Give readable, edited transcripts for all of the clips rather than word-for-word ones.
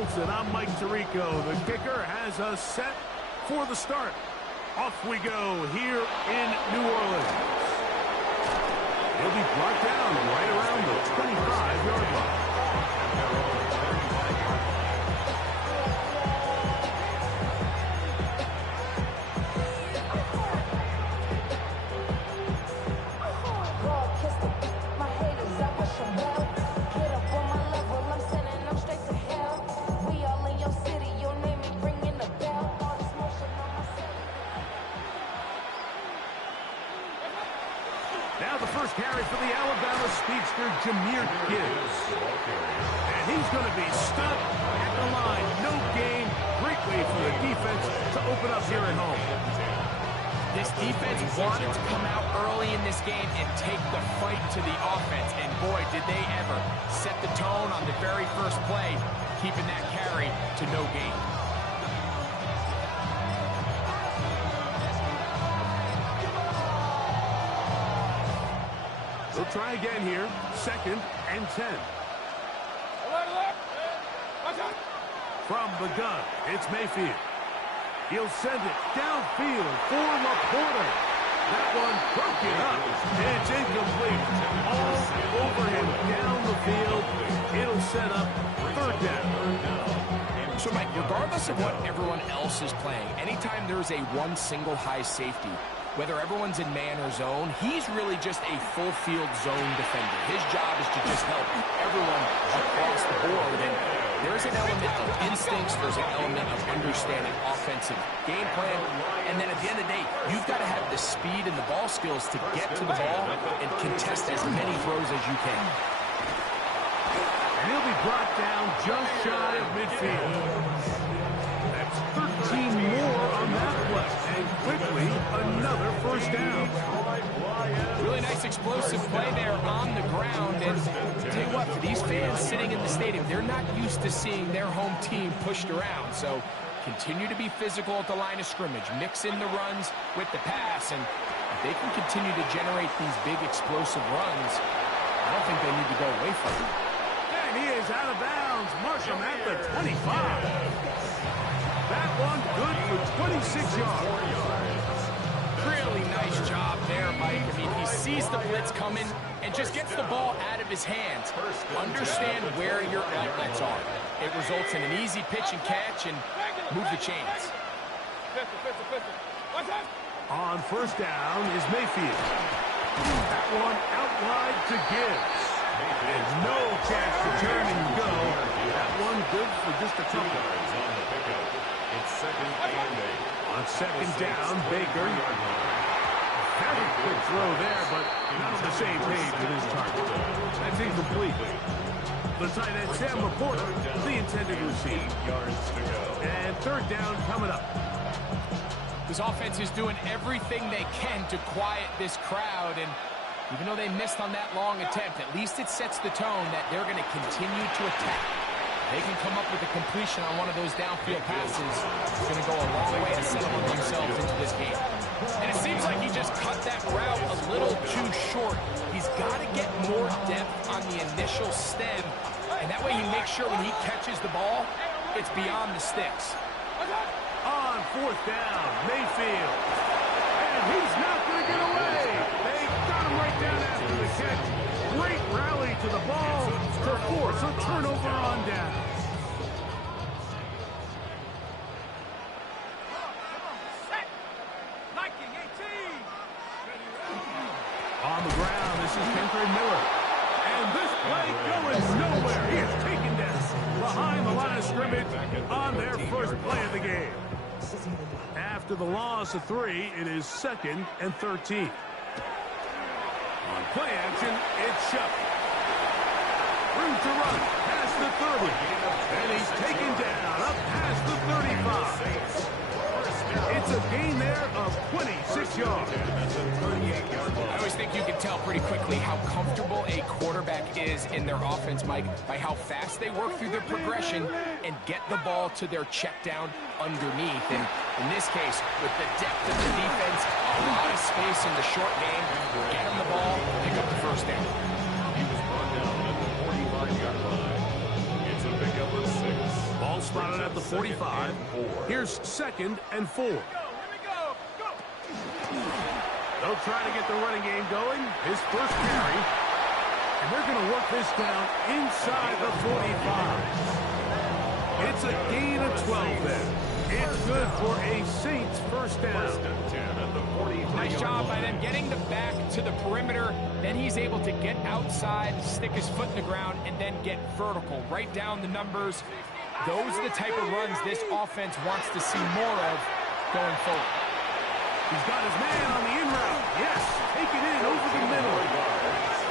Olsen. I'm Mike Tirico. The kicker has us set for the start. Off we go here in New Orleans. He'll be brought down right around the 25-yard line. Now the first carry for the Alabama speedster, Jahmyr Gibbs. And he's going to be stuck at the line. No gain. Great way for the defense to open up here at home. This defense wanted to come out early in this game and take the fight to the offense. And boy, did they ever set the tone on the very first play, keeping that carry to no gain. They'll try again here. 2nd and 10. From the gun, it's Mayfield. He'll send it downfield for Laporta. That one broken up. It's incomplete. All over him down the field. It'll set up 3rd down. So, Mike, regardless of what everyone else is playing, anytime there's a one single high safety, whether everyone's in man or zone, he's really just a full field zone defender. His job is to just help everyone across the board. And there's an element of instincts, there's an element of understanding offensive game plan. And then at the end of the day, you've got to have the speed and the ball skills to get to the ball and contest as many throws as you can. And he'll be brought down just shy of midfield. That's 13 more on that play. And quickly, another 1st down. Really nice explosive play there on the ground. And I'll tell you what, for these fans sitting in the stadium, they're not used to seeing their home team pushed around. So continue to be physical at the line of scrimmage. Mix in the runs with the pass. And if they can continue to generate these big explosive runs, I don't think they need to go away from it. And he is out of bounds. Marshall at the 25. That one good for 26 yards. Really nice job there, Mike. I mean, he sees the blitz coming and just gets the ball out of his hands. Understand where your outlets are. It results in an easy pitch and catch and move the chains. On 1st down is Mayfield. That one out wide to Gibbs. And no chance to turn and go. That one good for just a couple. It's 2nd and 8. On 2nd down, Baker. Very quick throw there, but not on the same page with his target. That's incomplete. The tight end, Sam Laporta, the intended receiver. And 3rd down coming up. This offense is doing everything they can to quiet this crowd, and even though they missed on that long attempt, at least it sets the tone that they're going to continue to attack. They can come up with a completion on one of those downfield passes. It's going to go a long way to settle themselves into this game. And it seems like he just cut that route a little too short. He's got to get more depth on the initial stem, and that way he makes sure when he catches the ball, it's beyond the sticks. On 4th down, Mayfield. And he's not going to get away. They got him right down after the catch. Great rally to the ball to force a turnover on down. On the ground, this is Kendrick Miller. And this play going nowhere. He is taken down behind the line of scrimmage on their first play of the game. After the loss of 3, it is 2nd and 13. On play action, it's Shuck. Room to run past the 30. And he's taken down up past the 35. It's a gain there of 26 yards. I always think you can tell pretty quickly how comfortable a quarterback is in their offense, Mike, by how fast they work through their progression and get the ball to their check down underneath. And in this case, with the depth of the defense, a lot of space in the short game, get him the ball, pick up the 1st down. He was brought down at the 45-yard line. It's a pickup of 6. Ball got it at the 45. Here's 2nd and 4. They'll try to get the running game going. His first carry. And they're going to work this down inside the 45. It's a gain of 12 then. It's good for a Saints first down. Nice job by them getting the back to the perimeter. Then he's able to get outside, stick his foot in the ground, and then get vertical. Write down the numbers. Those are the type of runs this offense wants to see more of going forward. He's got his man on the in route. Yes, take it in over the middle.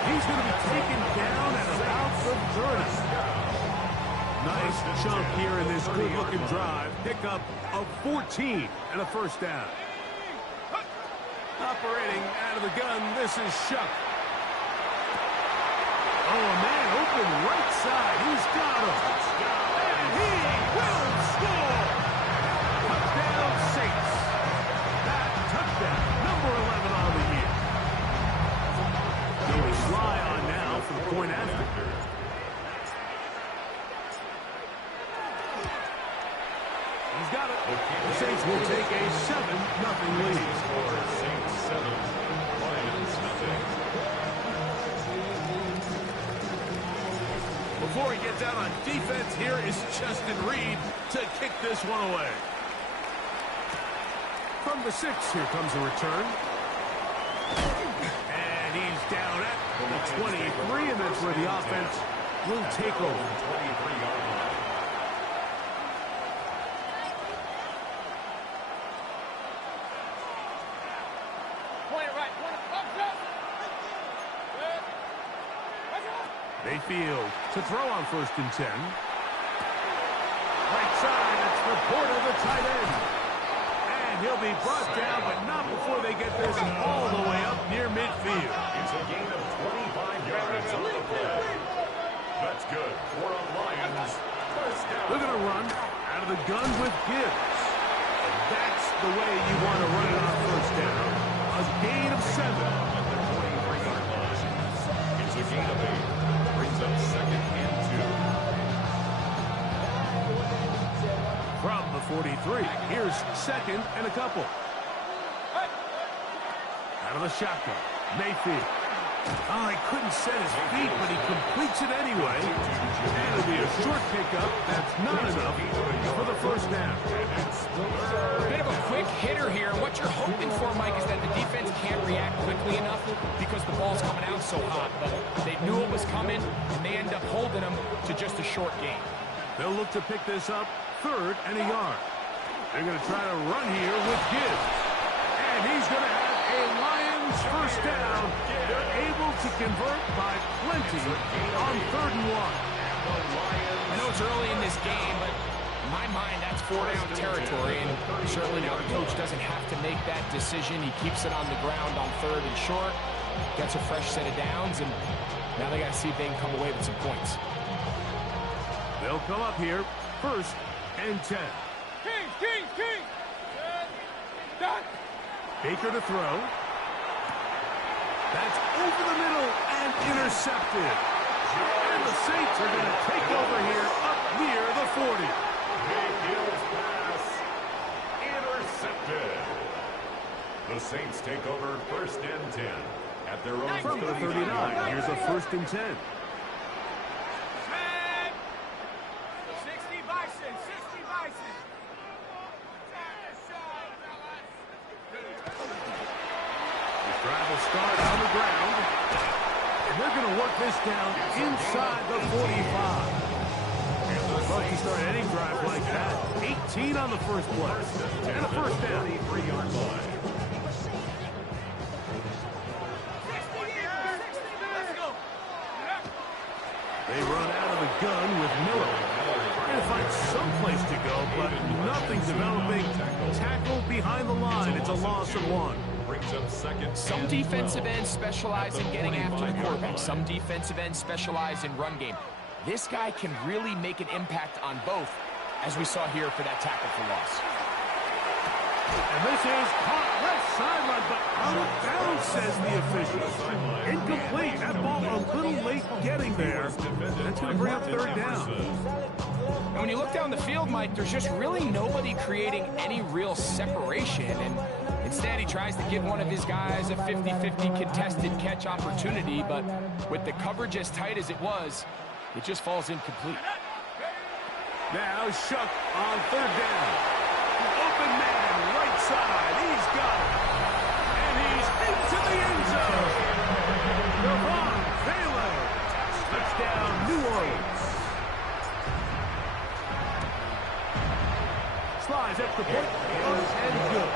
He's going to be taken down at about the 30. Nice chunk here in this good-looking drive. Pickup of 14 and a first down. Operating out of the gun, this is Shuck. Oh, a man open right side. He's got him. And he will score. Touchdown, Saints. That touchdown, number 11 on the year. David Sly on now for the point after. He's got it. The Saints will take a 7-0 lead. Saints 7, Lions nothing. Before he gets out on defense, here is Justin Reed to kick this one away. From the 6, here comes a return. And he's down at the 23, and that's where the offense will take over. 23-yard line. Mayfield to throw on 1st and 10. Right side, it's the Porter, the tight end. And he'll be brought down, but not before they get this all the way up near midfield. It's a gain of 25 yards on the play. That's good for a Lions first down. They're going to run out of the gun with Gibbs. And that's the way you want to run it on 1st down. A gain of 7. At the 23-yard line. It's a gain of 8. Brings up 2nd and 2. From the 43, here's 2nd and a couple. Out of the shotgun, Mayfield. Oh, he couldn't set his feet, but he completes it anyway. And it'll be a short pickup. That's not enough for the first down. Bit of a quick hitter here. What you're hoping for, Mike, is that the defense can't react quickly enough because the ball's coming out so hot. But they knew it was coming, and they end up holding them to just a short gain. They'll look to pick this up 3rd and a yard. They're going to try to run here with Gibbs. And he's going to have a Lions first down. They're able to convert by plenty on 3rd and 1. I know it's early in this game, but in my mind, that's 4-down territory. And certainly now the coach doesn't have to make that decision. He keeps it on the ground on 3rd and short, gets a fresh set of downs, and now they got to see if they can come away with some points. They'll come up here 1st and 10. King! Done! Baker to throw. That's over the middle and intercepted. And the Saints are going to take over here up near the 40. Mayfield's pass intercepted. The Saints take over 1st and 10 at their own From the 39, here's a 1st and 10. 60 Bison! Drive will start on the ground. And they're going to work this down inside the 45. Love to start any drive like that. 18 on the first play. And a first down. 23-yard line. They run out of the gun with Miller. Trying to find some place to go, but nothing developing. Tackle behind the line. It's a loss of 1. Brings up 2nd. Some defensive ends specialize in getting after the quarterback. Some defensive ends specialize in run game. This guy can really make an impact on both, as we saw here for that tackle for loss. And this is caught left sideline, but out of bounds, says the official. Incomplete. That ball a little late getting there. That's going to bring up third down. And when you look down the field, Mike, there's just really nobody creating any real separation. And instead, he tries to give one of his guys a 50-50 contested catch opportunity. But with the coverage as tight as it was, it just falls incomplete. Now Shuck on third down. Open man, right side. He's got it. And he's into the end zone. Devon Baylor. Touchdown, New Orleans. Slides up the point. And good.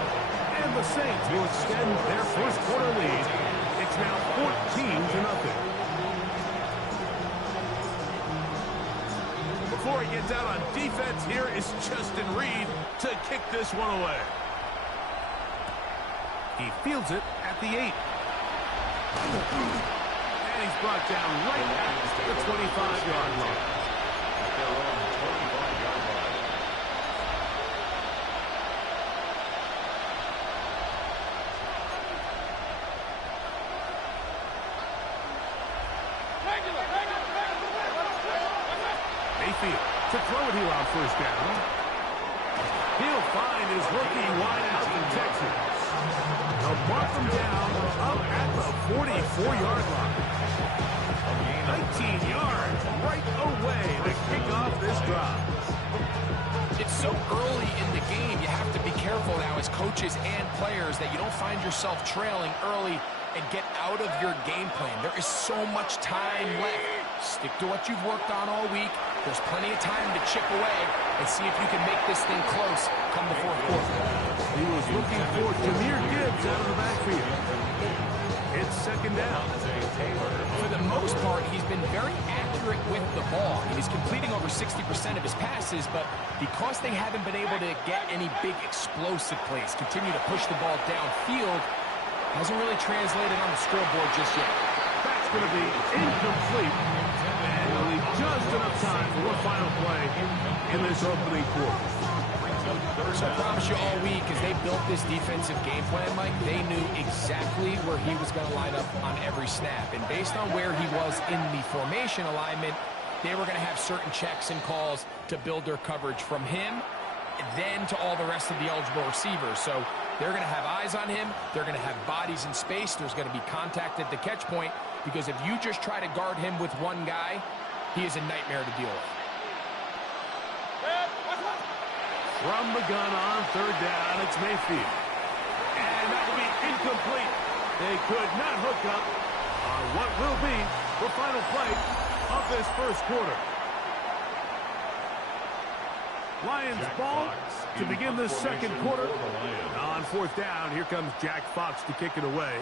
And the Saints will extend their first quarter lead. It's now 14-0. Before he gets out on defense, here is Justin Reed to kick this one away. He fields it at the 8. And he's brought down right at the 25-yard line. Mayfield to throw it here on first down. He'll find his rookie wide out from Texas. They'll mark him down up at the 44-yard line. 19 yards right away to kick off this drive. It's so early in the game, you have to be careful now as coaches and players that you don't find yourself trailing early and get out of your game plan. There is so much time left. Stick to what you've worked on all week. There's plenty of time to chip away and see if you can make this thing close come the fourth quarter. He was looking for Jahmyr Gibbs out of the backfield. It's second down. For the most part, he's been very accurate with the ball. He's completing over 60% of his passes, but because they haven't been able to get any big explosive plays, continue to push the ball downfield, hasn't really translated on the scoreboard just yet. That's going to be incomplete. And he'll leave just enough time for one final play in this opening quarter. So I promise you all week, as they built this defensive game plan, Mike, they knew exactly where he was going to line up on every snap. And based on where he was in the formation alignment, they were going to have certain checks and calls to build their coverage from him, then to all the rest of the eligible receivers. So they're going to have eyes on him. They're going to have bodies in space. There's going to be contact at the catch point, because if you just try to guard him with one guy, he is a nightmare to deal with. From the gun on third down, it's Mayfield. And that will be incomplete. They could not hook up on what will be the final play of this first quarter. Lions ball to begin this second quarter. On fourth down, here comes Jack Fox to kick it away.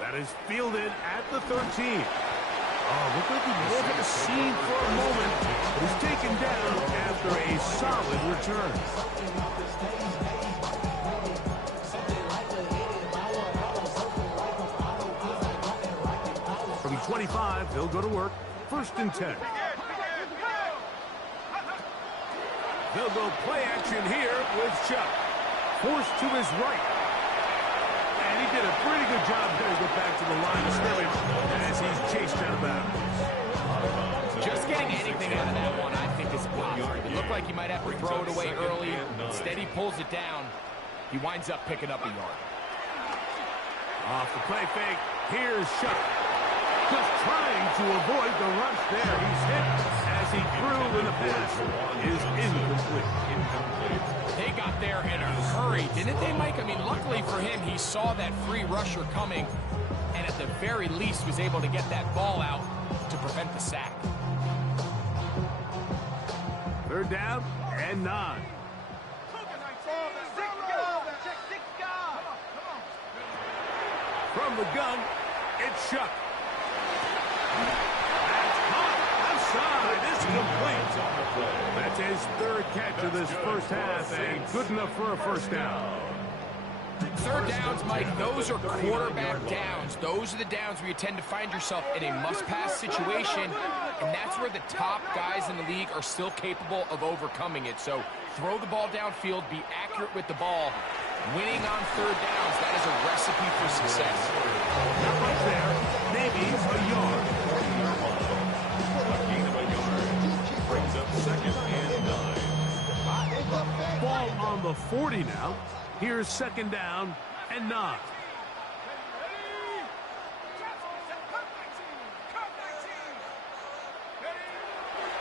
That is fielded at the 13. Oh, look like he broke at the seam for a moment. He's taken down after a solid return. From 25, they'll go to work. First and 10. They'll go play action here with Chuck. Forced to his right. And he did a pretty good job there to get back to the line of scrimmage as he's chased out of bounds. Just getting anything out of that one, I think, is impossible. It looked like he might have to throw it away early. Instead, he pulls it down. He winds up picking up a yard. Off the play fake, here's Shuck. Just trying to avoid the rush there. He's hit as he threw, and the pass is incomplete. They got there in a hurry, didn't they, Mike? I mean, luckily for him, he saw that free rusher coming, and at the very least was able to get that ball out to prevent the sack. Third down and 9. From the gun, it's Shuck. That's caught. Outside. It's complete. That's his third catch of this first half, and good enough for a first down. Third downs, Mike, those are quarterback downs. Those are the downs where you tend to find yourself in a must-pass situation, and that's where the top guys in the league are still capable of overcoming it. So throw the ball downfield, be accurate with the ball. Winning on third downs, that is a recipe for success. Not much there, maybe a yard. A gain of a yard brings up 2nd and 9. Ball on the 40 now. Here's 2nd down and 9.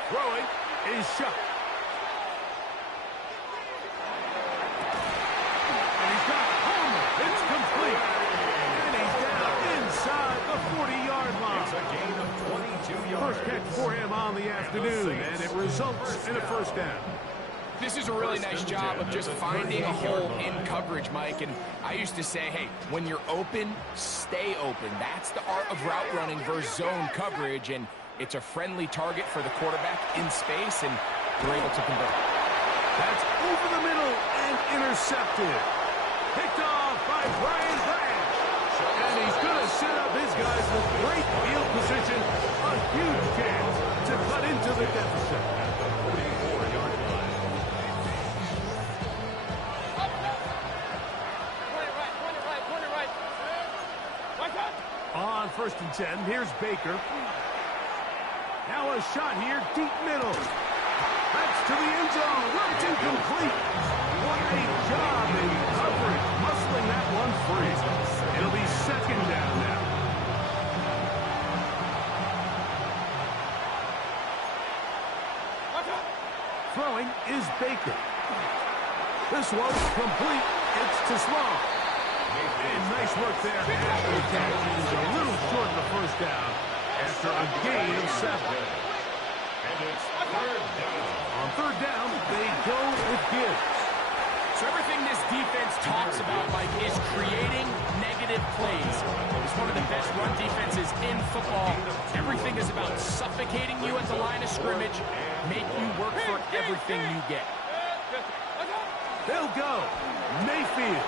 Throwing is shot. And he's got a homer. It's complete. And he's down inside the 40-yard line. It's a gain of 22 yards. First catch for him on the afternoon, and it results in a first down. This is a really nice job of just finding a hole in coverage, Mike. And I used to say, hey, when you're open, stay open. That's the art of route running versus zone coverage. And it's a friendly target for the quarterback in space, and they're able to convert. That's over the middle and intercepted. Picked off by Brian Branch. And he's going to set up his guys with great field position. A huge chance to cut into the deficit. At the 44-yard line. On 1st and 10, here's Baker. Now a shot here, deep middle. That's to the end zone. It's incomplete. What a job in coverage, muscling that one free. It'll be 2nd down now. Throwing is Baker. This one's complete. It's to Small. And nice work there after the catch. He's a little short of the first down after a gain of 7. And it's 3rd down. On 3rd down, they go with Gibbs. So everything this defense talks about, Mike, is creating negative plays. It's one of the best run defenses in football. Everything is about suffocating you at the line of scrimmage, make you work for everything you get. They'll go. Mayfield.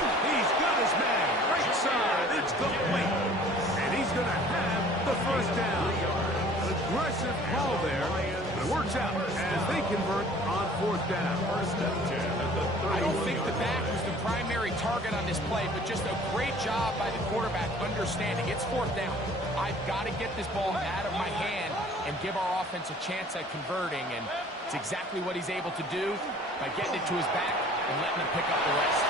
He's got his man. Right side. It's complete. And he's going to have the first down. An aggressive call there. It works out as they convert on 4th down. I don't think the back was the primary target on this play, but just a great job by the quarterback understanding it's 4th down. I've got to get this ball out of my hand and give our offense a chance at converting, and it's exactly what he's able to do by getting it to his back and letting him pick up the rest.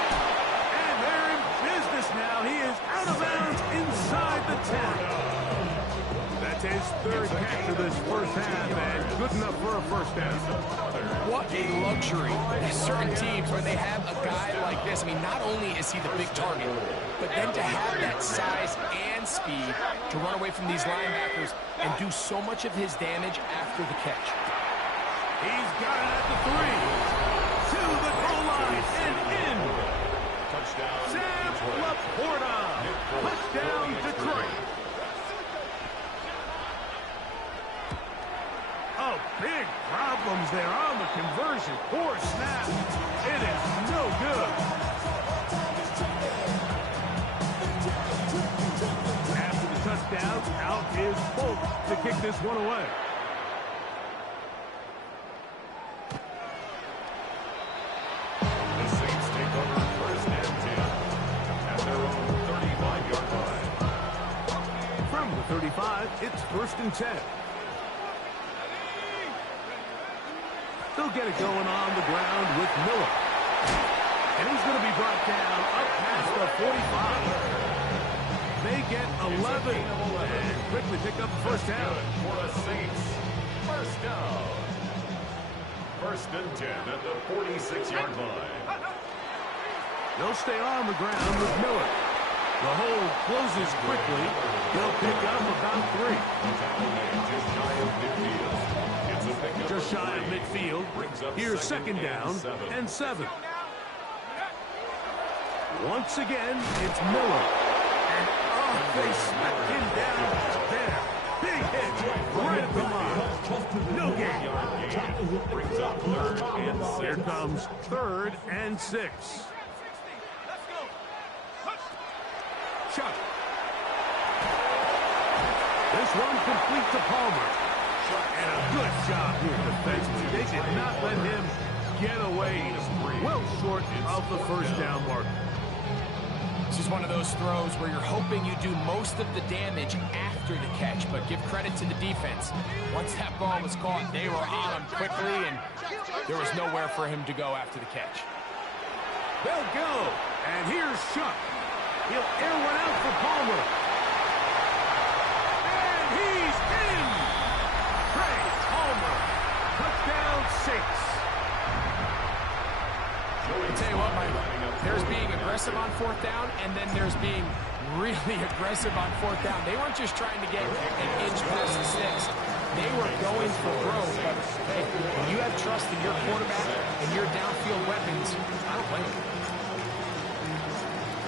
And they're in business now. He is out of bounds inside the 10. That's his 3rd catch of this first half, and good enough for a first down. What a luxury. Certain teams, when they have a guy like this, I mean, not only is he the big target, but then to have that size and speed to run away from these linebackers and do so much of his damage after the catch. He's got it at the 3. To the goal line and in. Touchdown. Sam Laporta. Touchdown, Detroit. Oh, big problems there on the conversion. Poor snap. It is no good. After the touchdown, out is Bolt to kick this one away. The Saints take over 1st and 10 at their own 35-yard line. From the 35, it's 1st and 10. They'll get it going on the ground with Miller. And he's going to be brought down up past the 45. They get 11 and quickly pick up the first down. For the Saints, first down. 1st and 10 at the 46-yard line. They'll stay on the ground with Miller. The hole closes quickly. They'll pick up about 3. Just shy of midfield. Here's 2nd down and 7. Once again, it's Miller. And they smack him down there. Big hit right at the line. No gain. Brings up 3rd and 6. Here comes 3rd and 6. Chuck. This one complete to Palmer. And a good job here defensively. They did not let him get away. Well short of the first down mark. This is one of those throws where you're hoping you do most of the damage after the catch, but give credit to the defense. Once that ball was caught, they were on him quickly, and there was nowhere for him to go after the catch. They'll go. And here's Chuck. He'll air one out for Palmer. And he's in. Trey Palmer. Touchdown 6. I'll tell you what, Mike, there's being aggressive on fourth down, and then there's being really aggressive on fourth down. They weren't just trying to get an inch past the sticks. They were going for growth. But, hey, when you have trust in your quarterback and your downfield weapons, I don't blame you.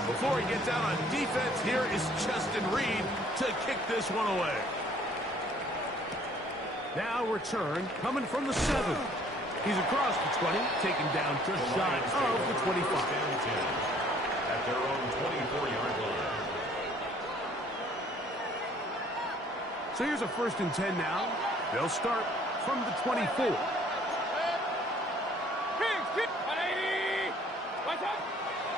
Before he gets out on defense, here is Justin Reed to kick this one away. Now return coming from the 7. He's across the 20, taken down just shy of the 25. At their own 24-yard line. So here's a 1st and 10 now. They'll start from the 24.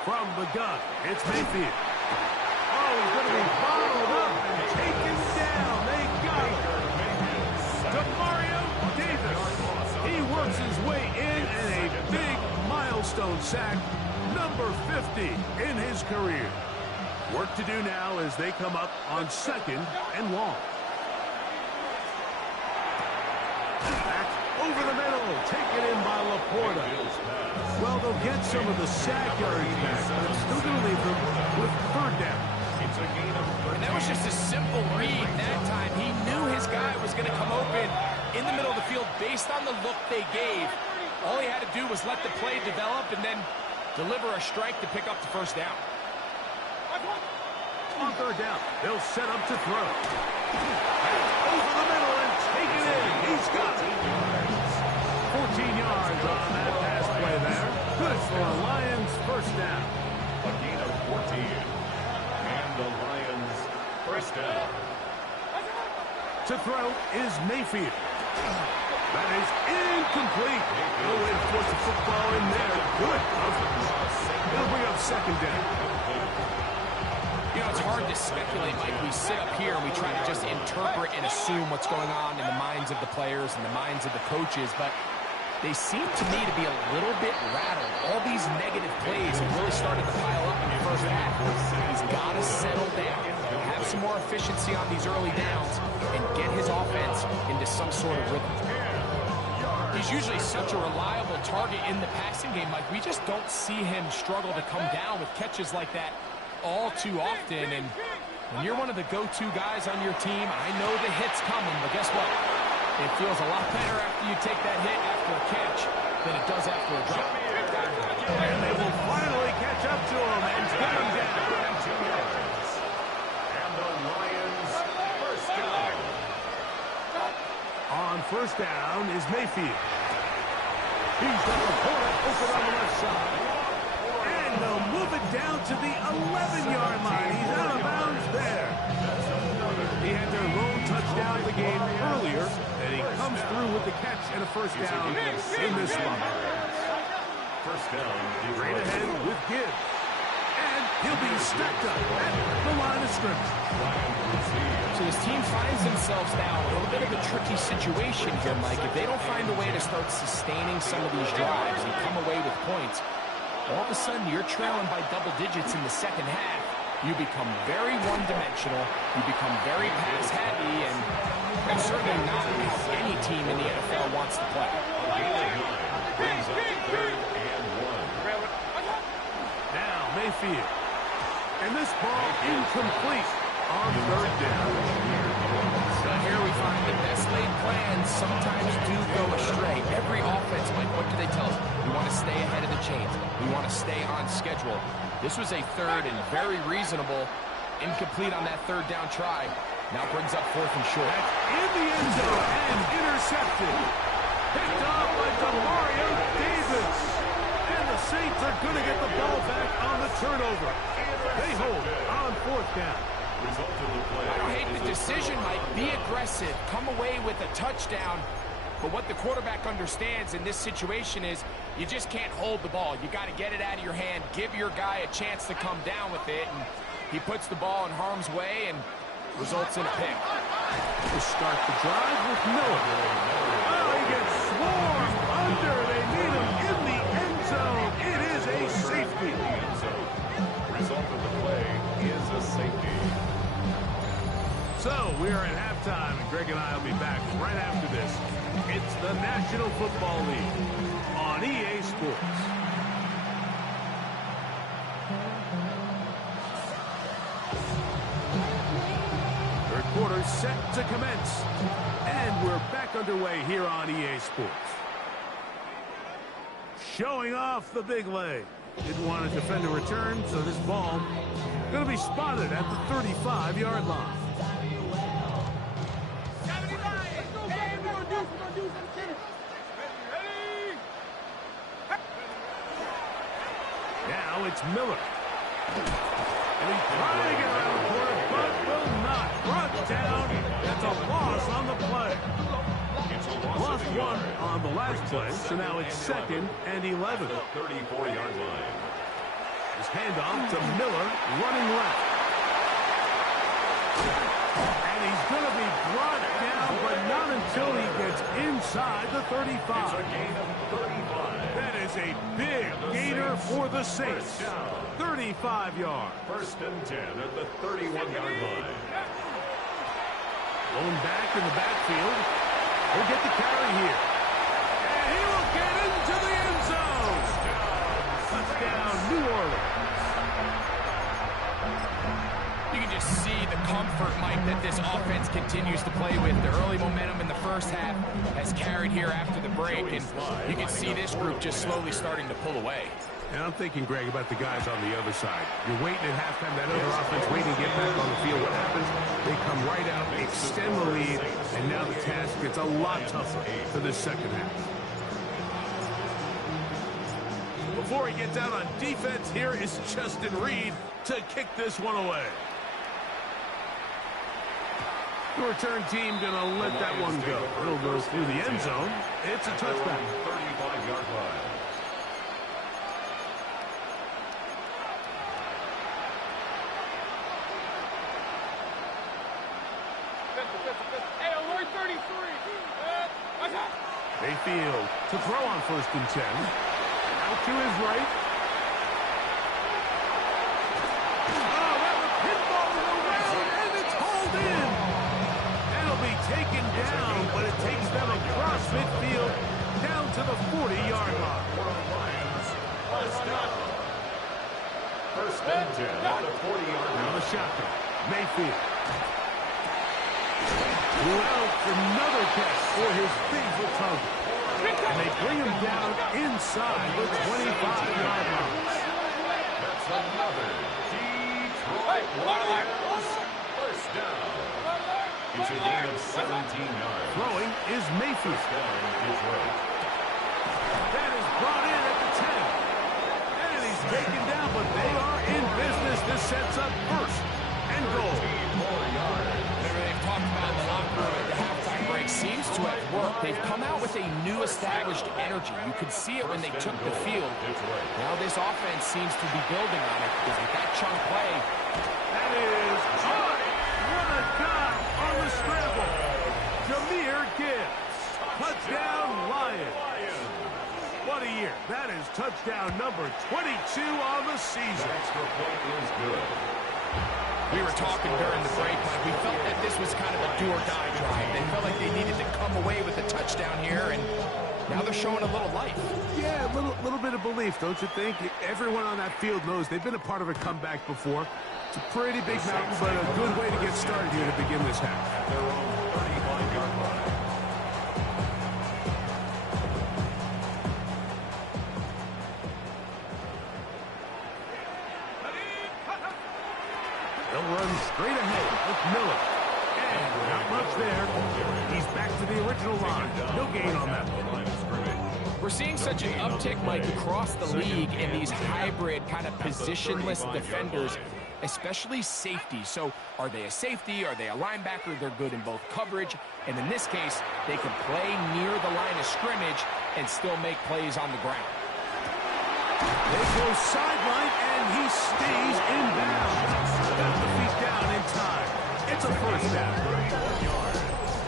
From the gun, it's Mayfield. Oh, he's going to be bottled up and taken down. They got him. DeMario Davis. He works his way in and a big milestone sack, number 50 in his career. Work to do now as they come up on 2nd and long. Back over the middle, taken in by Laporta. Well, they'll get some of the sack yards back, but it's still going to leave them with 3rd down. It's a gain of 13. And that was just a simple read that time. He knew his guy was going to come open in the middle of the field based on the look they gave. All he had to do was let the play develop and then deliver a strike to pick up the 1st down. On 3rd down, they'll set up to throw. Over the middle and take it in. He's got it. 14 yards on that pass play there. Good for the Lions' 1st down. A gain of 14. And the Lions' 1st down. To throw is Mayfield. That is incomplete. No way to force the football in there. Good coverage. It'll bring up 2nd down. You know, it's hard to speculate, Mike. We sit up here and we try to just interpret and assume what's going on in the minds of the players and the minds of the coaches, but they seem to me to be a little bit rattled. All these negative plays have really started to pile up in the 1st half. He's got to settle down, have some more efficiency on these early downs, and get his offense into some sort of rhythm. He's usually such a reliable target in the passing game. Like, we just don't see him struggle to come down with catches like that all too often. And when you're one of the go-to guys on your team, I know the hit's coming, but guess what? It feels a lot better after you take that hit after a catch than it does after a drop. And they will finally catch up to him and get him down. 2 yards. And the Lions' 1st down. On 1st down is Mayfield. He's got the corner open on the left side. And they'll move it down to the 11-yard line. He's out of bounds there. He had their lone touchdown of the game earlier, and he comes through with the catch and a 1st down in this spot. 1st down. Straight ahead with Gibbs. And he'll be stacked up at the line of scrimmage. So this team finds themselves now in a little bit of a tricky situation here, Mike. If they don't find a way to start sustaining some of these drives and come away with points, all of a sudden you're trailing by double digits in the 2nd half. You become very one-dimensional. You become very pass-heavy, and certainly not how any team in the NFL wants to play. Brings up 3rd and 1. Now Mayfield. And this ball incomplete on 3rd down. So here we find the best laid plans sometimes do go astray. Every offense, Mike, what do they tell us? We want to stay ahead of the chains. We want to stay on schedule. This was a 3rd and very reasonable incomplete on that 3rd down try. Now brings up 4th and short. In the end zone and intercepted. Picked off by DeMario Davis. And the Saints are going to get the ball back on the turnover. They hold on 4th down. Result of the play. I don't hate the decision, Mike. Be aggressive. Come away with a touchdown. But what the quarterback understands in this situation is you just can't hold the ball. You got to get it out of your hand. Give your guy a chance to come down with it. And he puts the ball in harm's way and results in a pick. To start the drive with Miller. Oh, he gets swarmed under. They need him in the end zone. It is a safety. Result of the play is a safety. So we are at halftime, and Greg and I will be back right after this. It's the National Football League on EA Sports. Third quarter set to commence, and we're back underway here on EA Sports. Showing off the big leg. Didn't want to defend a return, so this ball going to be spotted at the 35-yard line. Now it's Miller. And he's trying to get around the corner, but will not. Brought down. That's a loss on the play. Lost one on the last play, so now it's 2nd and 11. 34-yard line. His handoff to Miller, running left. And he's going to be brought down, but not until he gets inside the 35. It's a gain of 35. That is a big gainer for the Saints. 35 yards. 1st and 10 at the 31-yard line. Going back in the backfield. He'll get the carry here. And he will get into the end zone. Touchdown, New Orleans. You can just see the comfort, Mike, that this offense continues to play with. The early momentum in the first half has carried here after the break, and you can see this group just slowly starting to pull away. And I'm thinking, Greg, about the guys on the other side. You're waiting at halftime, that other offense waiting to get back on the field. What happens? They come right out, extend the lead, and now the task gets a lot tougher for the second half. Before he gets out on defense, here is Justin Reed to kick this one away. The return team going to let that one go. It'll go through the end zone. It's a touchback. 35-yard line. Hey, alert 33. Mayfield to throw on 1st and 10. Out to his right. Oh, that was pinball around, and it's hauled in. It'll be taken down, but it takes them across midfield down to the 40-yard line. First and 10 at the 40-yard line. Now the shotgun. Mayfield. Out another catch for his favorite target. And they bring him down inside the 25-yard line. That's another Detroit Lions first down. It's a gain of 17 yards. Throwing is Mayfield. Down Detroit. That is brought in at the 10. And he's taken down, but they are in business. This sets up 1st and goal. 4 yards. They've talked about in the locker room at the halftime break seems to have worked. They've come out with a new established energy. You could see it when they took the field. Now this offense seems to be building on it because with that chunk play. That is high. What a guy on the scramble. Jahmyr Gibbs. Touchdown Lions. What a year. That is touchdown number 22 on the season. Extra point is good. We were talking during the break, Mike. We felt that this was kind of a do-or-die drive. They felt like they needed to come away with a touchdown here, and now they're showing a little life. Yeah, a little bit of belief, don't you think? Everyone on that field knows they've been a part of a comeback before. It's a pretty big mountain, but a good way to get started here to begin this half. At their own 35-yard line. They'll run straight ahead with Miller. And not much there. He's back to the original line. No gain on that one. We're seeing such an uptick, Mike, across the league in these hybrid kind of positionless defenders. especially safety. So are they a safety? Are they a linebacker? They're good in both coverage. And in this case, they can play near the line of scrimmage and still make plays on the ground. They go sideline, and he stays in bounds. Got the feet down in time. It's a first down.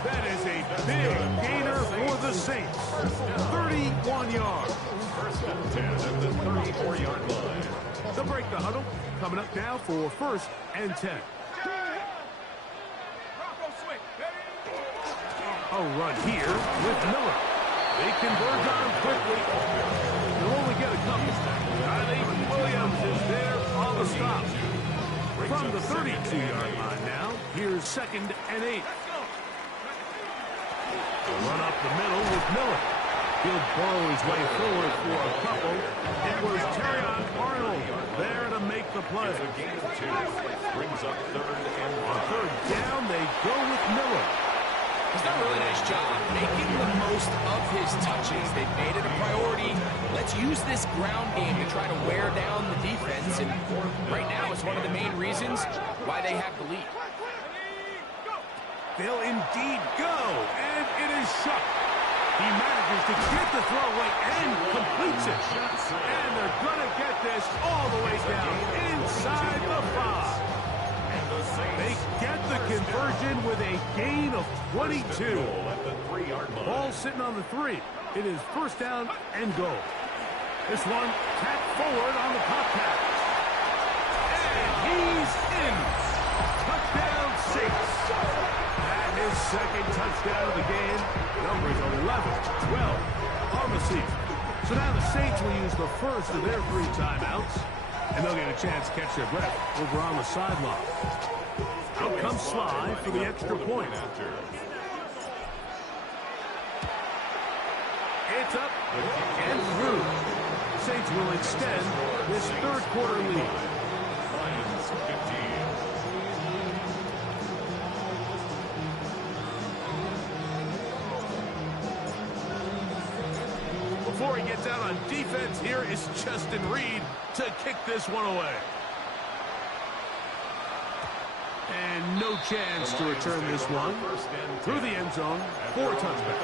That is a big gainer for the Saints. 31 yards. First and 10 at the 34-yard line. They'll break the huddle. Coming up now for first and 10. A run here with Miller. They converge on him quickly. They'll only get a couple. Riley Williams is there on the stop. From the 32-yard line now, here's second and 8. Run up the middle with Miller. He'll burrow his way forward for a couple. It was Terrion Arnold there to make the play. It's a gain of 2. Brings up third and 5. On third down, they go with Miller. He's done a really nice job making the most of his touches. They've made it a priority. Let's use this ground game to try to wear down the defense. And right now, it's one of the main reasons why they have the lead. They'll indeed go, and it is Shuck. He manages to get the throw away and completes it. And they're going to get this all the way down inside the 5. They get the conversion with a gain of 22. Ball sitting on the 3. It is first down and goal. This one tapped forward on the pop pass. And he's in. Touchdown Saints. And his second touchdown of the game. Numbers 11, 12 on the season. So now the Saints will use the first of their 3 timeouts. And they'll get a chance to catch their breath over on the sideline. Out comes Sly for the extra point. It's up and through. Saints will extend this third quarter lead. Lions 15. Before he gets out on defense, here is Justin Reed to kick this one away. And no chance to return this one through the end zone for a touchback.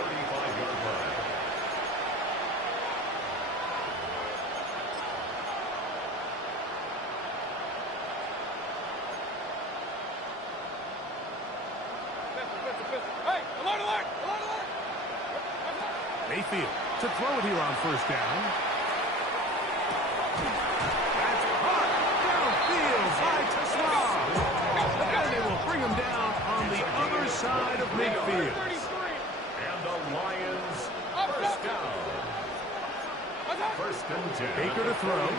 Mayfield to throw it here on first down. That's hot downfield by Tesla. And they will bring him down on the other side of midfield. And the Lions first down. First and 10. Baker to throw. And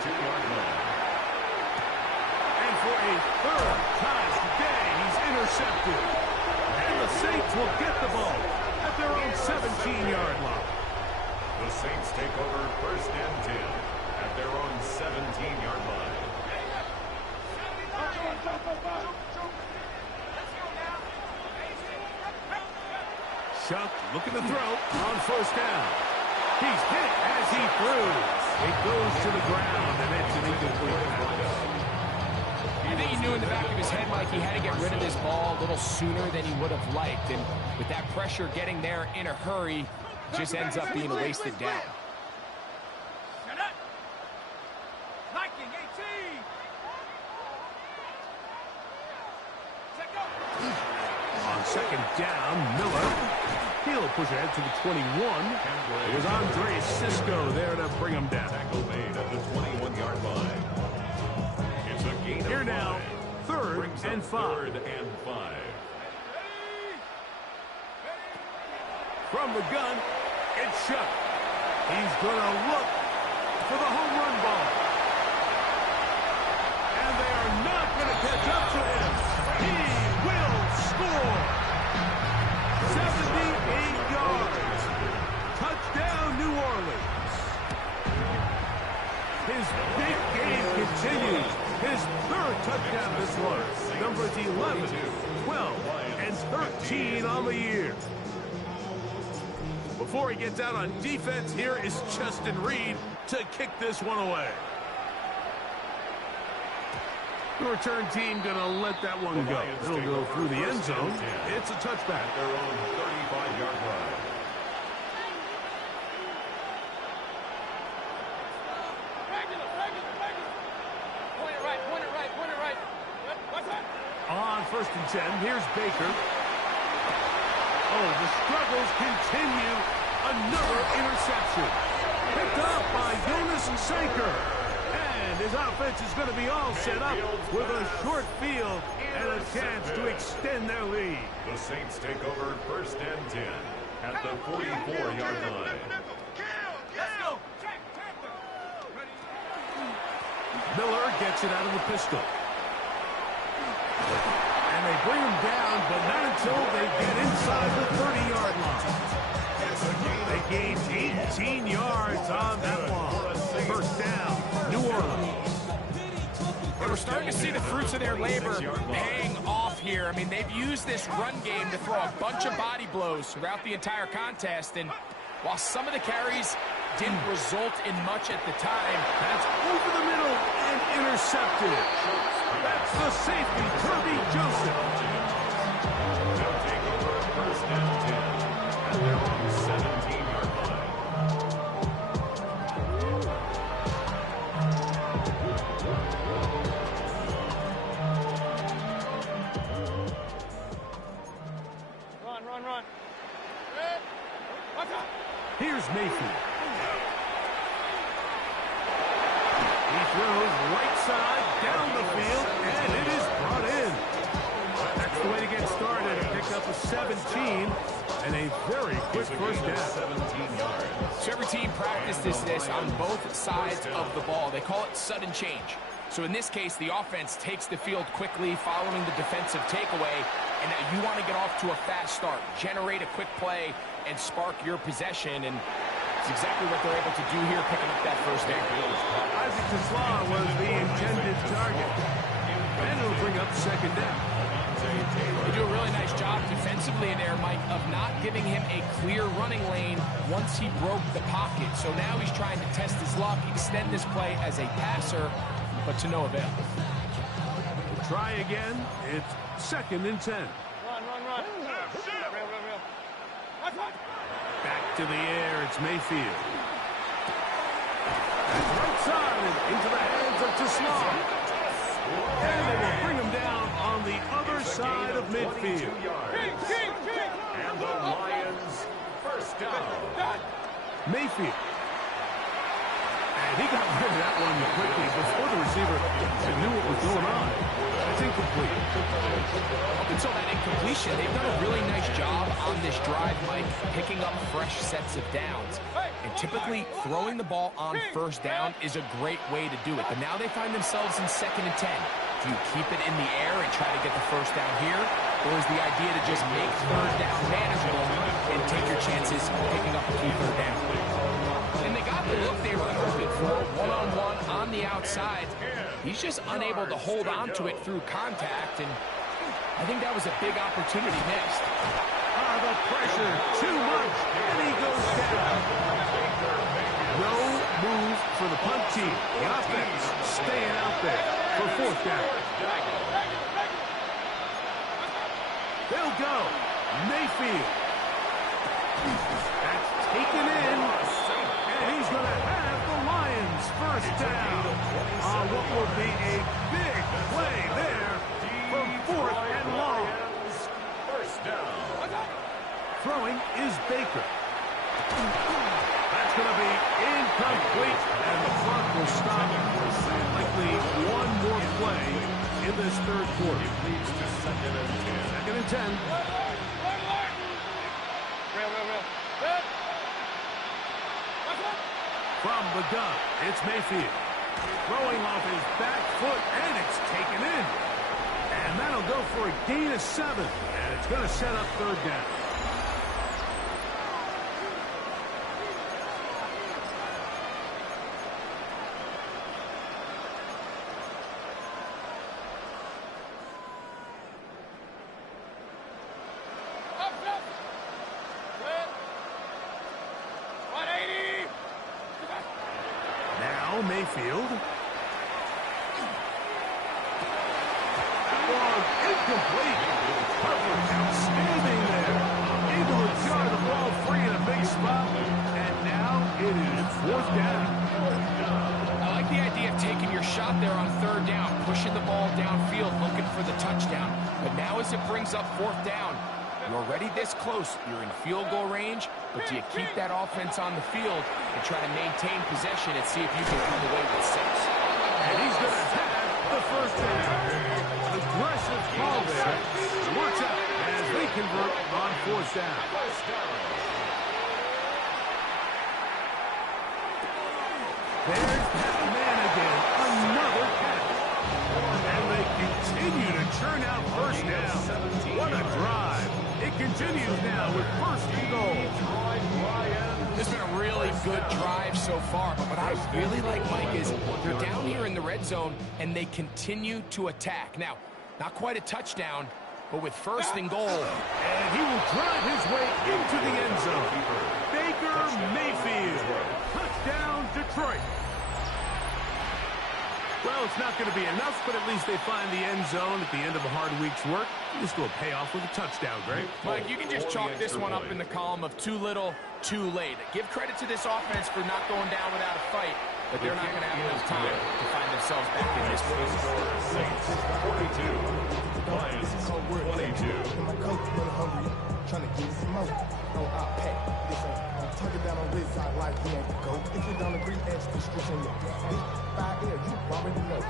for a third time today, he's intercepted. And the Saints will get the ball at their own 17-yard line. The Saints take over first and 10 at their own 17-yard line. Shuck looking to throw on first down. He's hit as he threw. It goes to the ground, and it's an incomplete. I think he knew in the back of his head, Mike, he had to get rid of this ball a little sooner than he would have liked. And with that pressure getting there in a hurry, it just ends up being a wasted down. On second down, Miller. He'll push ahead to the 21. It was Andre Cisco there to bring him down. Tackle made at the 21-yard line. It's a gain of 5. Here now, third and 5. Third and 5. From the gun, it's Shuck. He's going to look for the home run ball. And they are not going to catch up to him. He will score. 78 yards. Touchdown, New Orleans. His big game continues. His third touchdown this one. Numbers 11, 12, and 13 on the year. Before he gets out on defense, here is Justin Reed to kick this one away. The return team going to let that one go. It'll go through the end zone. It's a touchback. Their own 35-yard line. On 1st and 10, here's Baker. Oh, the struggles continue. Another interception. Picked up by Jonas Sanker. And his offense is going to be all set up with a short field and a chance to extend their lead. The Saints take over 1st and 10 at the 44-yard line. Miller gets it out of the pistol. And they bring him down, but not until they get inside the 30-yard line. They gained 18 yards on that one. 1st down, New Orleans. And we're starting to see the fruits of their labor paying off here. I mean, they've used this run game to throw a bunch of body blows throughout the entire contest. And while some of the carries didn't result in much at the time, that's over the middle and intercepted. That's the safety, Kirby Joseph. They'll take over 1st and 10 at their own 17-yard line. Run. Here's Mayfield. He throws right side down the field, and it is brought in. That's the way to get started. Pick up a 17 and a very quick 1st down. 17 yards. so every team practices this on both sides of the ball. They call it sudden change. So in this case, the offense takes the field quickly following the defensive takeaway, and now you want to get off to a fast start, generate a quick play, and spark your possession, and it's exactly what they're able to do here, picking up that 1st down. Isaac Tesla was the intended target, and it'll bring up 2nd down. They do a really nice job defensively in there, Mike, of not giving him a clear running lane once he broke the pocket. So now he's trying to test his luck, extend this play as a passer, but to no avail. Try again. It's 2nd and 10. Run. Back to the air. It's Mayfield. That's right side and into the hands of Tesla. And they will bring him down on the other side of midfield. And the Lions 1st down. Mayfield. And he got rid of that one quickly before the receiver knew what was going on. It's incomplete. Up until that incompletion, they've done a really nice job on this drive, Mike, picking up fresh sets of downs. And typically, throwing the ball on 1st down is a great way to do it. But now they find themselves in 2nd and 10. Do you keep it in the air and try to get the 1st down here? Or is the idea to just make 3rd down manageable and take your chances picking up a few 3rd downs? And they got the look they were hoping for, one-on-one on the outside. He's just unable to hold on to it through contact, and I think that was a big opportunity missed. The pressure, too much, and he goes down. No move for the punt team. The offense staying out there for 4th down. They'll go. Mayfield. That's taken in. And he's going to have the Lions 1st down on what will be a big play there from 4th and long. 1st down. Throwing is Baker. That's going to be incomplete, and the clock will stop. Likely one more play in this 3rd quarter. Leads to 2nd and 10. 2nd and 10. From the gun, it's Mayfield. Throwing off his back foot, and it's taken in. And that'll go for a gain of 7, and it's going to set up 3rd down. Mayfield. complete. Coverage outstanding there. Able to jar the ball free in a big spot. And now it is fourth down. I like the idea of taking your shot there on third down, pushing the ball downfield, looking for the touchdown. But now as it brings up fourth down, you're already this close. You're in field goal range, but do you keep that offense on the field and try to maintain possession and see if you can come away with 6? And he's going to have the first down. Aggressive call there. Works out as they convert on fourth down. There's that man again. Another catch. And they continue to churn out first down. What a drive. It continues now with first and goal. This has been a really good drive so far, but what I really like, Mike, is they're down here in the red zone, and they continue to attack. Now, not quite a touchdown, but with first and goal. And he will drive his way into the end zone. Baker Mayfield. Touchdown, Detroit. Well, it's not going to be enough, but at least they find the end zone at the end of a hard week's work. This will pay off with a touchdown, Greg. Mike, you can just chalk this one up in the column of too little, too late. Give credit to this offense for not going down without a fight, but they're not going to have enough time to find themselves back in this race. Saints 42, Lions 22. My coach really hungry, trying to give me some more. Oh, I'll pay. Listen, I'm tugging down on this side like he ain't the goat. If you don't agree, ask the streets in your big 5 years, you already know.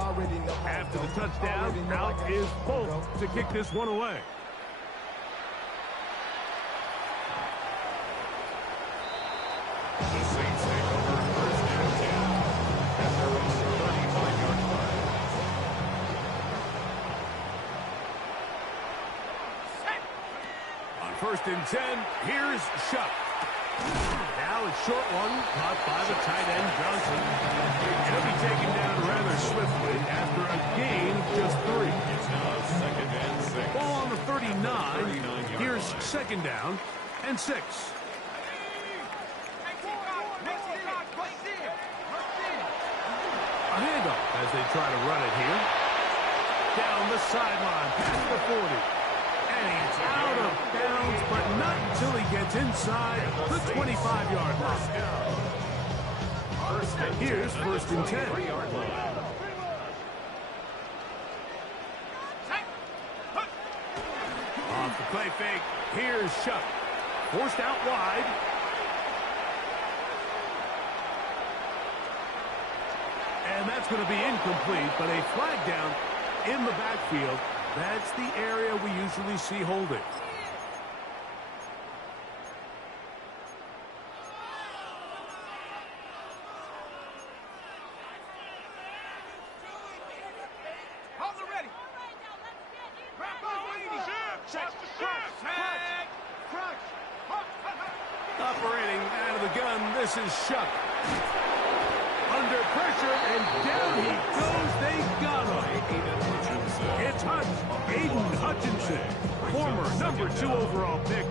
Already know. After the touchdown, out is Bolt to kick this one away. The Saints take over first and 10 at their own 35-yard line. On first and 10, here's Shuck. Now a short one caught by the tight end Johnson. He'll be taken down rather swiftly after a gain of just 3. It's now second and 6. Ball on the 39. Here's second down and 6. A handoff as they try to run it here. Down the sideline, past the 40. And he's out of bounds, but not until he gets inside the 25-yard line. Here's first and 10. Off the play fake, here's Shuck. Forced out wide. And that's going to be incomplete, but a flag down in the backfield. That's the area we usually see holding. Operating out of the gun, this is Shuck. Under pressure, and down he goes. They got him. It's Aiden Hutchinson, former number 2 overall pick,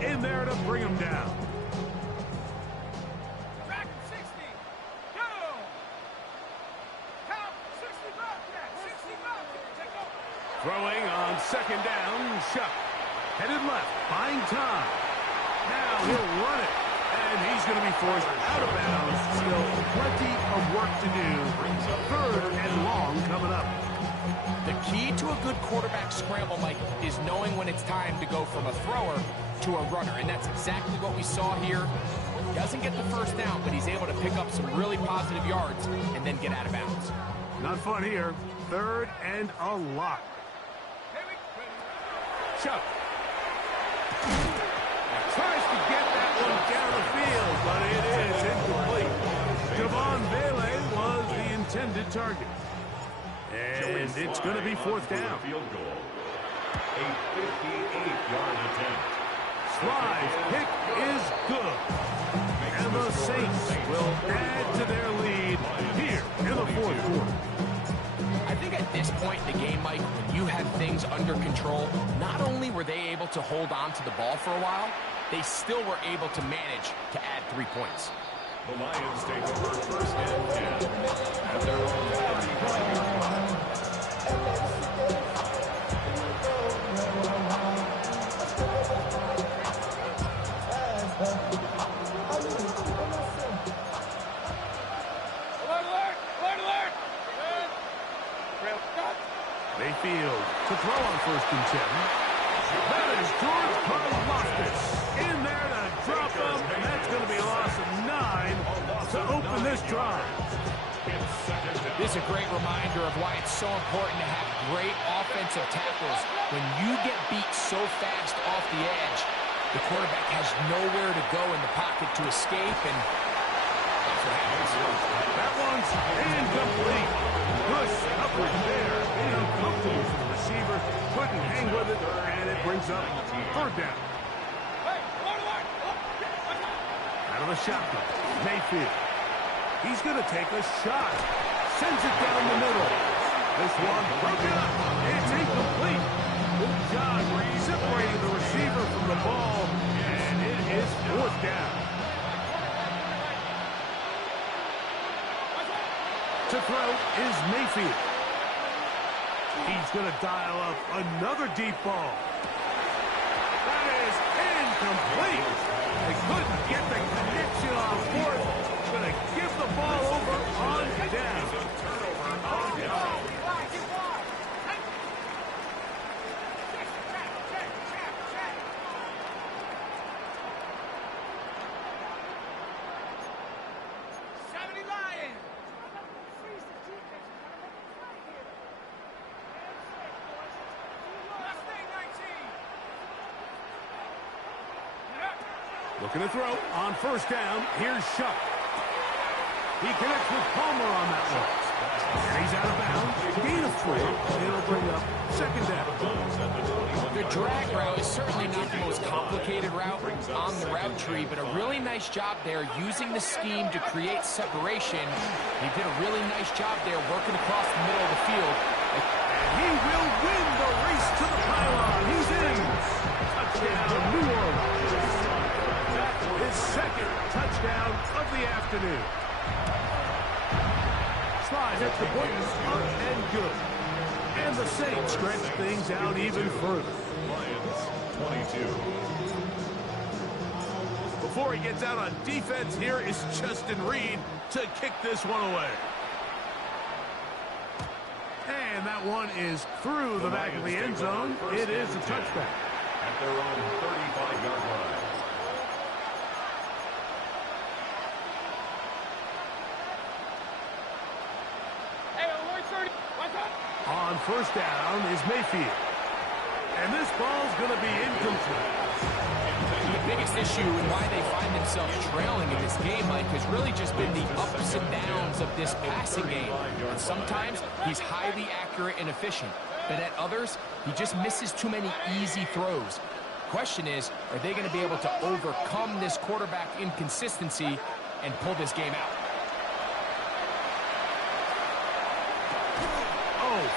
in there to bring him down. Throwing on second down, Shuck. Headed left, buying time. Now he'll run it. And he's going to be forced out of bounds. Still plenty of work to do. Third and long coming up. The key to a good quarterback scramble, Mike, is knowing when it's time to go from a thrower to a runner. And that's exactly what we saw here. He doesn't get the first down, but he's able to pick up some really positive yards and then get out of bounds. Not fun here. Third and a lot. Chuck. Tries to get that one down the field, but it is incomplete. Javon Bailey was the intended target. And it's going to be fourth down. Field goal. A 58-yard attempt. Sly's pick is good. And the Saints will add to their lead here in the fourth quarter. I think at this point in the game, Mike, when you have things under control, not only were they able to hold on to the ball for a while, they still were able to manage to add 3 points. The Lions take over first and 10 at their own 35-yard line. first and 10. That is George Karlaftis in there to drop him, and that's going to be a loss of 9 to open this drive. This is a great reminder of why it's so important to have great offensive tackles. When you get beat so fast off the edge, the quarterback has nowhere to go in the pocket to escape, and that's what happens. That one's incomplete. Good coverage there. Being uncomfortable for the receiver. Couldn't hang with it, and it brings up third down. Out of the shotgun, Mayfield. He's going to take a shot. Sends it down the middle. This one broken up. It's incomplete. Good job separating the receiver from the ball, and it is fourth down. To throw is Mayfield. He's going to dial up another deep ball. That is incomplete. They couldn't get the connection on fourth. Going to give the ball over on down. Looking to throw on first down. Here's Shuck. He connects with Palmer on that one. And he's out of bounds. Gain of 4. It'll bring up second down. The drag route is certainly not the most complicated route on the route tree, but a really nice job there using the scheme to create separation. He did a really nice job there working across the middle of the field. And he will win the race to the pylon. He's in. Touchdown, New Orleans. His second touchdown of the afternoon. Slide at the point, up and good. And the Saints stretch things out even further. Lions 22. Before he gets out on defense, here is Justin Reed to kick this one away. And that one is through the back of the end zone. It is a touchback. At their own 35-yard line. On first down is Mayfield. And this ball's going to be incomplete. The biggest issue and why they find themselves trailing in this game, Mike, has really just been the ups and downs of this passing game. And sometimes he's highly accurate and efficient, but at others, he just misses too many easy throws. Question is, are they going to be able to overcome this quarterback inconsistency and pull this game out?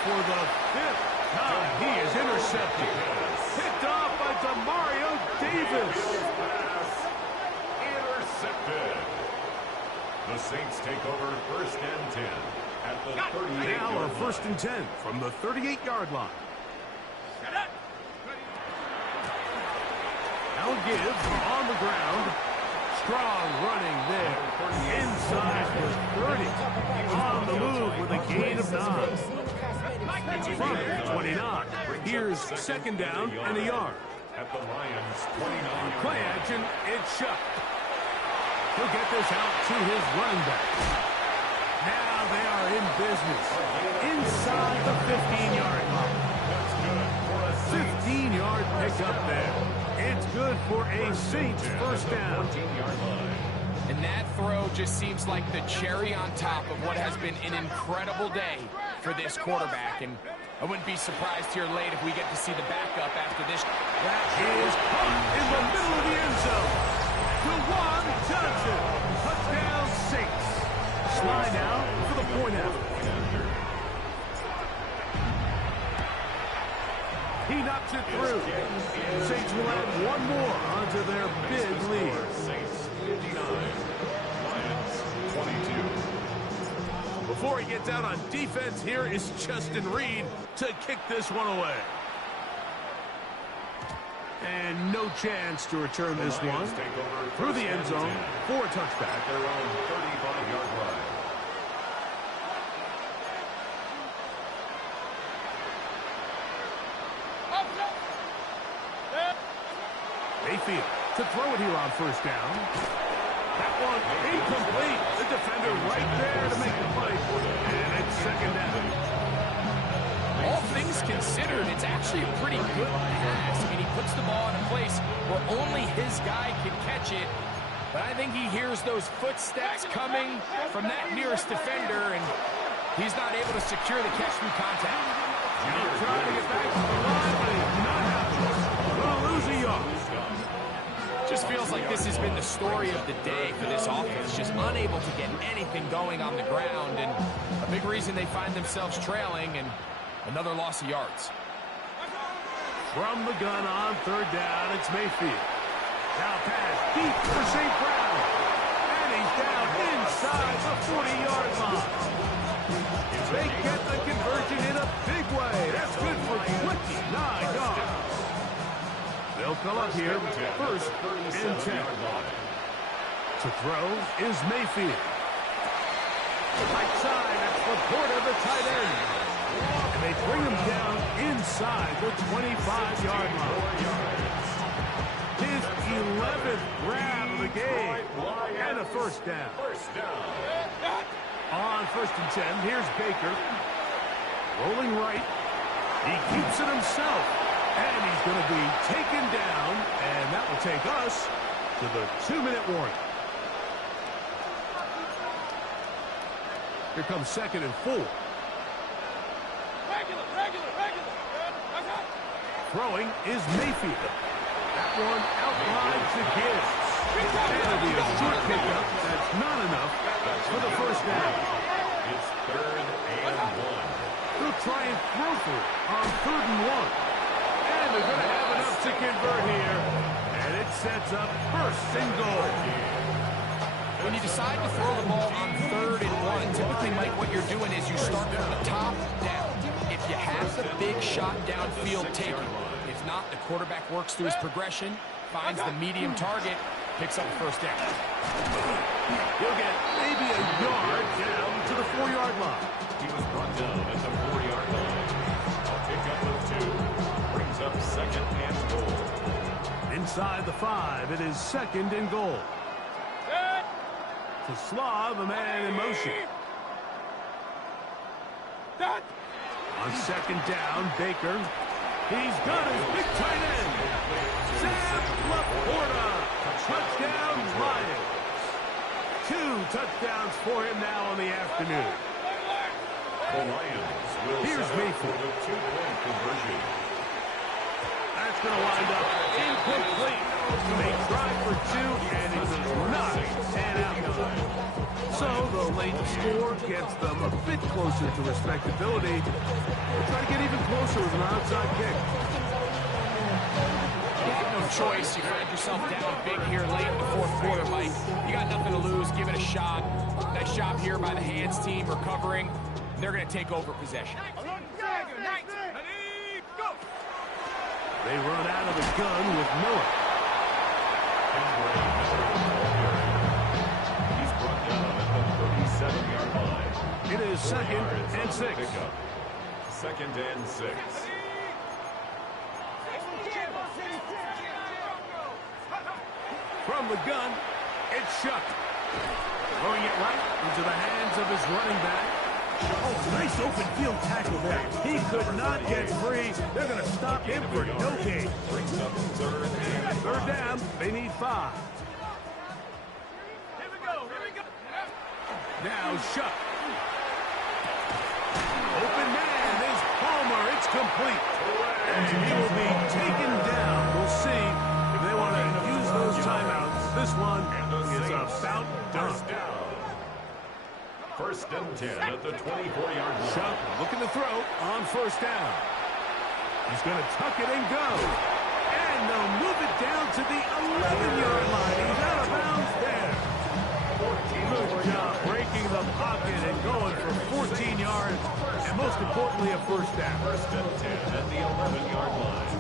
For the fifth time, he is intercepted. Picked off by Demario Davis. Intercepted. The Saints take over first and 10 at the 38-yard Now a line. first and 10 from the 38-yard line. Now Gibbs on the ground. Strong running there. Inside for 30. On the move with a gain of 9. From 29. Here's second down and a yard. At the Lions 29-yard Play line. action, it's Shuck. He'll get this out to his running back. Now they are in business. Inside the 15-yard line. 15-yard pickup there. It's good for a Saints first down. 14-yard line. And that throw just seems like the cherry on top of what has been an incredible day for this quarterback. And I wouldn't be surprised here late if we get to see the backup after this. That is caught in the middle of the end zone. Juwan Johnson. Touchdown Saints. Slide now for the point after. He knocks it through. Saints will add one more onto their big lead. Saints 59. Lions 22. Before he gets out on defense, here is Justin Reed to kick this one away. And no chance to return this one through the end zone for a touchback. At their own 35-yard line. Mayfield to throw it here on first down. That one incomplete. The defender right there to make the play. And it's second down. All things considered, it's actually a pretty good pass. I mean, he puts the ball in a place where only his guy can catch it. But I think he hears those footsteps coming from that nearest defender, and he's not able to secure the catch through contact. He's trying to get back to the line, but he's not happening. Going to lose a yard. Just feels like this has been the story of the day for this offense. Just unable to get anything going on the ground, and a big reason they find themselves trailing, and another loss of yards. From the gun on third down, it's Mayfield. Now pass deep for St. Brown. And he's down inside the 40-yard line. They get the conversion in a big way. That's good for 29 yards. They'll come up here first and 10. To throw is Mayfield. Right side, that's Laporta, the tight end. And they bring him down inside the 25-yard line. His 11th grab of the game. And a first down. On first and 10, here's Baker. Rolling right. He keeps it himself. And he's going to be taken down. And that will take us to the 2-minute warning. Here comes second and 4. Throwing is Mayfield. That one outlines the kids. That'll be a short pickup. That's not enough for the first down. It's 3rd and 1. They'll try and throw for it on 3rd and 1. And they're going to have enough to convert here. And it sets up first and goal. When you decide to throw the ball on 3rd and 1, typically, Mike, what you're doing is you start from the top down. If you have the big shot downfield, take it. If not, the quarterback works through his progression, finds the medium target, picks up the first down. He'll get maybe a yard down to the 4-yard line. He was brought down at the 4-yard line. A pickup of 2. Brings up second and goal. Inside the 5, it is second and goal. To Slav, a man in motion. On second down, Baker. He's got his big tight end. Sam Laporta. Touchdown, Lions. 2 touchdowns for him now in the afternoon. The Lions will Here's settle Mayfield. for the 2-point conversion. That's going to wind up incomplete. They tried for 2, and it does not pan out. So the late score gets them a bit closer to respectability. They'll try to get even closer with an onside kick. You have no choice. You find yourself down big here late in the 4th quarter, Mike. You got nothing to lose. Give it a shot. Nice job here by the hands team recovering. They're going to take over possession. They run out of the gun with Miller. He's brought down at the 37-yard line. It is second and 6. Pickup. Second and 6. From the gun, it's Shuck. Throwing it right into the hands of his running back. Oh, nice open field tackle there. He could not get free. They're going to stop him for no gain. Brings up 3rd and 3rd down, they need 5. Now Shuck. Open man is Palmer. It's complete. And he will be taken down. We'll see if they want to use those timeouts. This one is about done. First and 10 at the 24-yard line. Shuck looking to throw on first down. He's going to tuck it and go. And they'll move it down to the 11-yard line. He's out of bounds there. Good job breaking the pocket and going for 14 yards. And most importantly, a first down. First and 10 at the 11-yard line.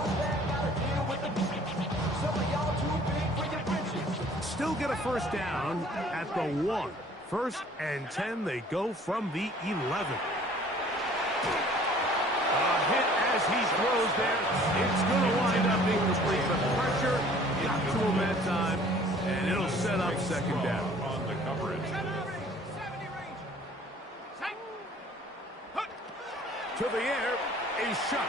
Still get a first down at the 1. First and 10, they go from the 11. A hit as he throws there. It's going to wind up incomplete. The pressure got to him that time, and it'll set up second down. On the coverage. To the air, a shot.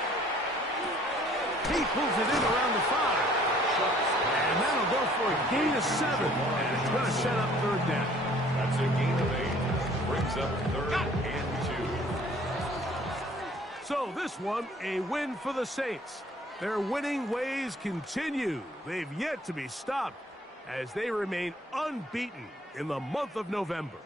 He pulls it in around the 5. And that'll go for a gain of 7. And it's going to set up third down. That's a gain of 8. Brings up third and 2. So this one, a win for the Saints. Their winning ways continue. They've yet to be stopped as they remain unbeaten in the month of November.